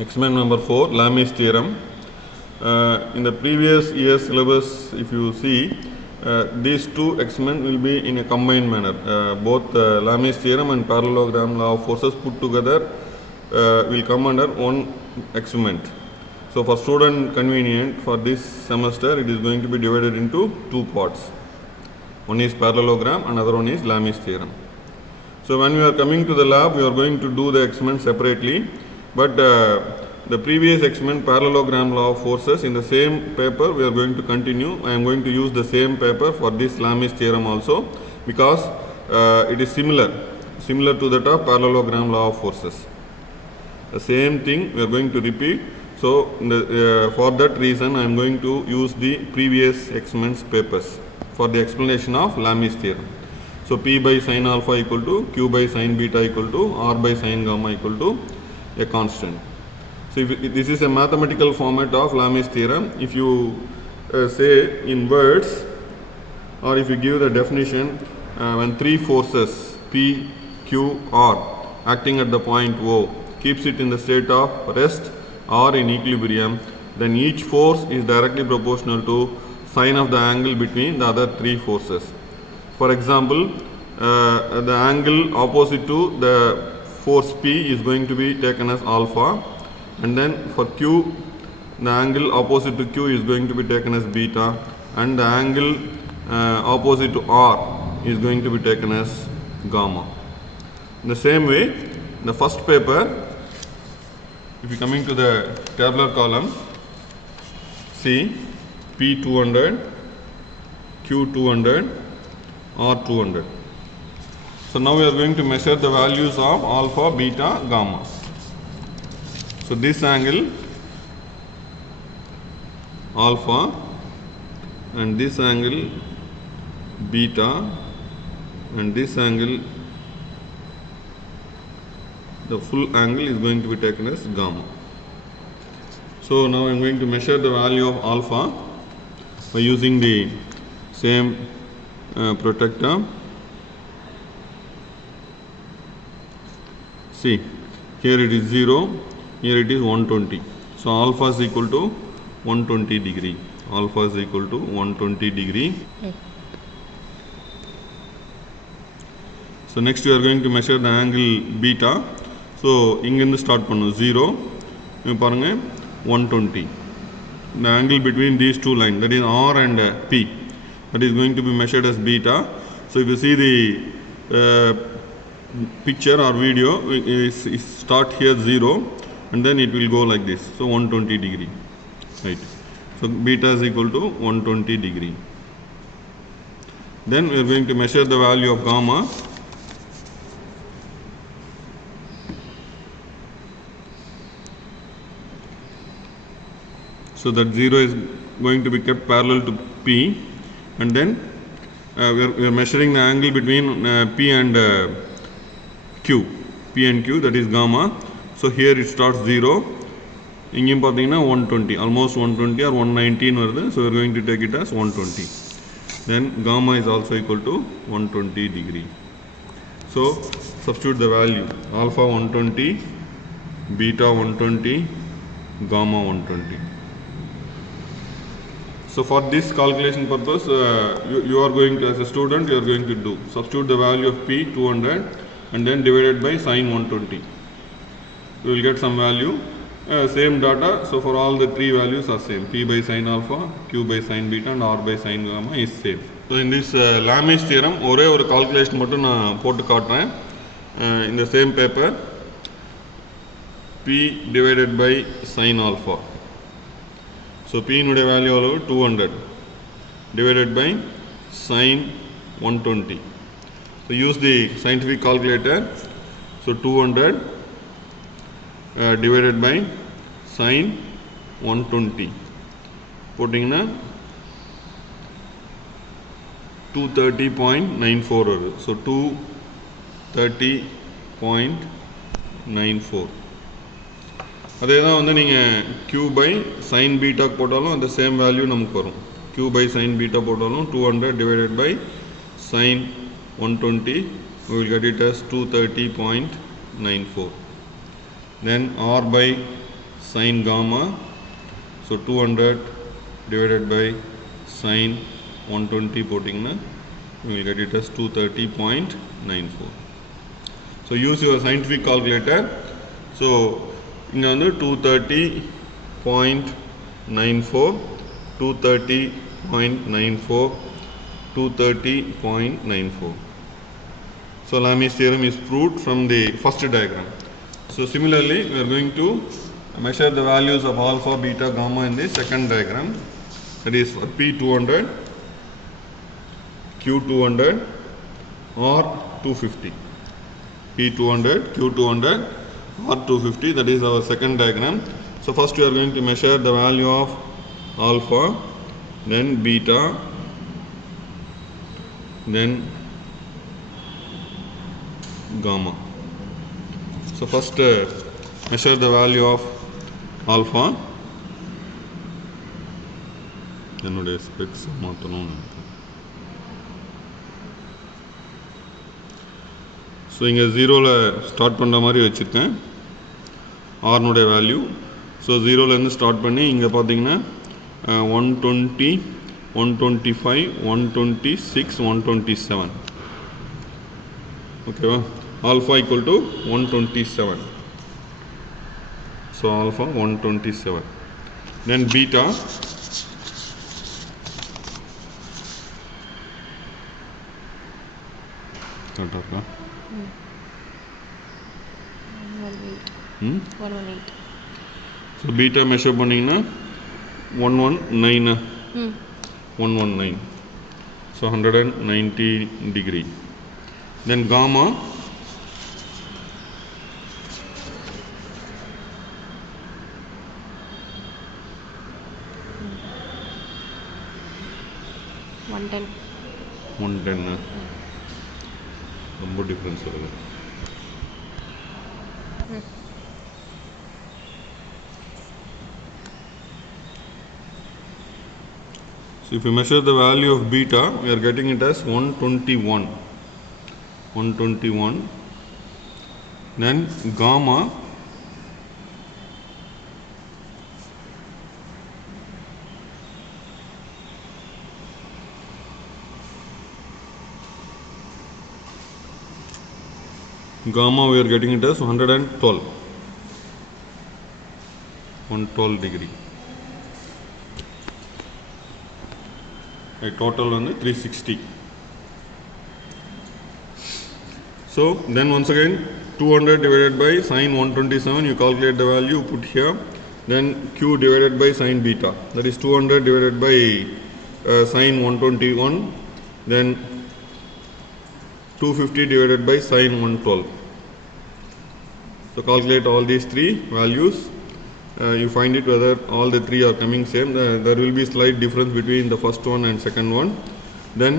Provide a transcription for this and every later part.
Experiment number 4, Lami's theorem. In the previous year's syllabus, if you see, these two experiments will be in a combined manner. Both Lami's theorem and parallelogram law of forces put together will come under one experiment. So for student convenient, for this semester, it is going to be divided into two parts. One is parallelogram, another one is Lami's theorem. So when we are coming to the lab, we are going to do the experiment separately. But the previous experiment, parallelogram law of forces, in the same paper we are going to continue. I am going to use the same paper for this Lami's theorem also, because it is similar to that of parallelogram law of forces. The same thing we are going to repeat. So for that reason, I am going to use the previous experiments papers for the explanation of Lami's theorem. So P by sin alpha equal to Q by sin beta equal to R by sin gamma equal to a constant. So this is a mathematical format of Lami's theorem. If you say in words, or if you give the definition, when three forces P, Q, R acting at the point O keeps it in the state of rest or in equilibrium, then each force is directly proportional to sine of the angle between the other three forces. For example, the angle opposite to the force P is going to be taken as alpha, and then for Q, the angle opposite to Q is going to be taken as beta, and the angle opposite to R is going to be taken as gamma. In the same way, the first paper, if you coming to the tabular column, see P 200, Q 200, R 200. So now we are going to measure the values of alpha, beta, gamma. So this angle alpha and this angle beta and this angle, the full angle is going to be taken as gamma. So now I am going to measure the value of alpha by using the same protector. See, here it is 0, here it is 120. So alpha is equal to 120 degree. Alpha is equal to 120 degree. So next we are going to measure the angle beta. So ingin start pannu 0, paranga 120. The angle between these two lines, that is R and P, that is going to be measured as beta. So if you see the picture or video, is start here 0 and then it will go like this. So 120 degree, right? So beta is equal to 120 degree. Then we are going to measure the value of gamma. So that 0 is going to be kept parallel to P, and then we are measuring the angle between P and Q, that is gamma. So here it starts 0, ingin pathina 120, almost 120 or 119 varudhu. So we are going to take it as 120. Then gamma is also equal to 120 degree. So substitute the value, alpha 120, beta 120, gamma 120. So for this calculation purpose, you are going to, as a student, you are going to do substitute the value of P 200 and then divided by sin 120. You will get some value, same data. So for all the three values are same. P by sin alpha, Q by sin beta and R by sin gamma is same. So in this Lami's theorem, ஒரே ஒரு calculation மட்டும் நான் போட்டு காட்டுறேன். In the same paper, P divided by sin alpha. So P nude value 200 divided by sin 120. So use the scientific calculator. So 200 divided by sin 120. Putting na 230.94. So 230.94. அதே தான் வந்து நீங்கள் Q by sin beta போட்டாலும் அந்த same value நமக்கு வரும். Q by sin beta போட்டாலும் 200 divided by sin 120, we will get it as 230.94. Then R by sine gamma. So 200 divided by sine 120 putting na, you will get it as 230.94. So use your scientific calculator. So in under 230.94, 230.94, 230.94. So Lami's theorem is proved from the first diagram. So similarly, we are going to measure the values of alpha, beta, gamma in the second diagram. That is for P200, Q200 or 250. P200, Q200 or 250, that is our second diagram. So first we are going to measure the value of alpha, then beta, then gamma. So first measure the value of alpha. என்னுடைய specs மாற்றணும். So இங்கே ஜீரோவில் start பண்ணுற மாதிரி வச்சுருக்கேன் ஆர்னுடைய value. So ஜீரோலேருந்து start பண்ணி இங்கே பார்த்தீங்கன்னா 120, 125, 126, 127. ஓகேவா? Alpha equal to 127. So alpha 127. Than beta கரெக்டாக 118. ஸோ பீட்டா மெஷர் பண்ணிங்கன்னா 119. 119. So 190 degree. Then gamma 110. ரொம்ப டிஃப்ரென்ஸ் வருது. So if you measure the value of beta, we are getting it as 121. 121. Then gamma we are getting it as 112. 112 degree. A total on 360. So then once again 200 divided by sine 127, you calculate the value, put here. Then Q divided by sine beta, that is 200 divided by sine 121. Then 250 divided by sine 112. So calculate all these three values. You find it whether all the three are coming same. There will be slight difference between the first one and second one. Then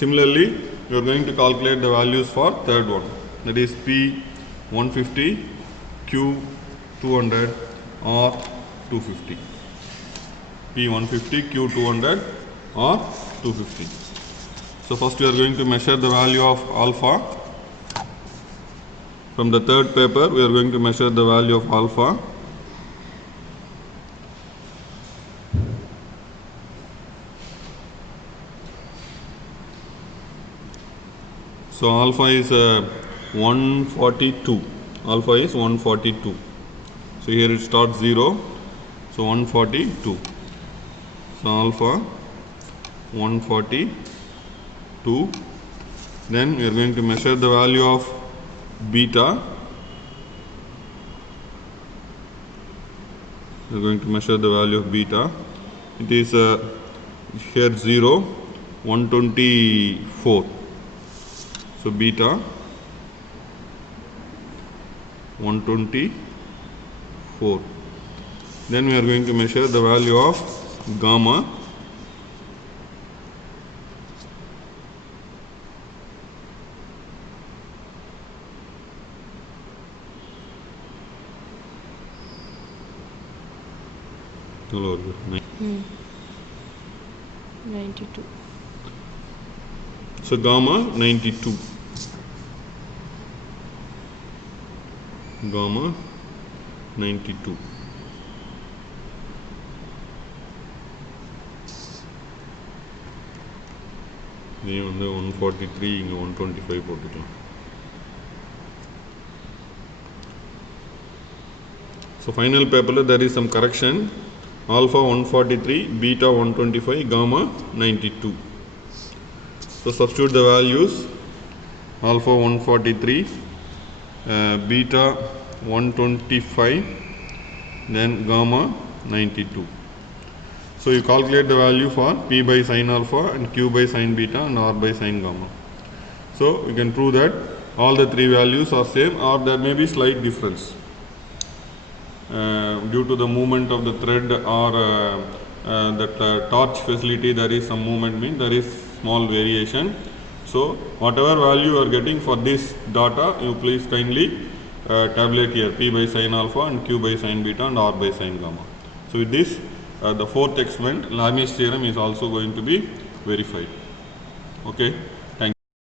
similarly you are going to calculate the values for third one, that is P 150, Q 200 or 250. P 150, Q 200 or 250. So first we are going to measure the value of alpha. From the third paper we are going to measure the value of alpha. So alpha is 142. Alpha is 142. So here it starts 0. So 142. So alpha 142. Then we are going to measure the value of beta. We are going to measure the value of beta. It is here 0, 124. So beta 124. Then we are going to measure the value of gamma. Hello. 92. So gamma 92. Gamma 92. இது வந்து 143 இங்கே 125 போட்டுக்கலாம். So final paper there is some correction. Alpha 143, beta 125, gamma 92. So substitute the values. Alpha 143, beta 125, then gamma 92. So you calculate the value for P by sin alpha and Q by sin beta and R by sin gamma. So you can prove that all the three values are same, or there may be slight difference due to the movement of the thread, or that torch facility there is some movement, means there is small variation. So whatever value you are getting for this data, you please kindly tabulate here P by sin alpha and Q by sin beta and R by sin gamma. So with this the fourth experiment, Lami's theorem, is also going to be verified. Okay.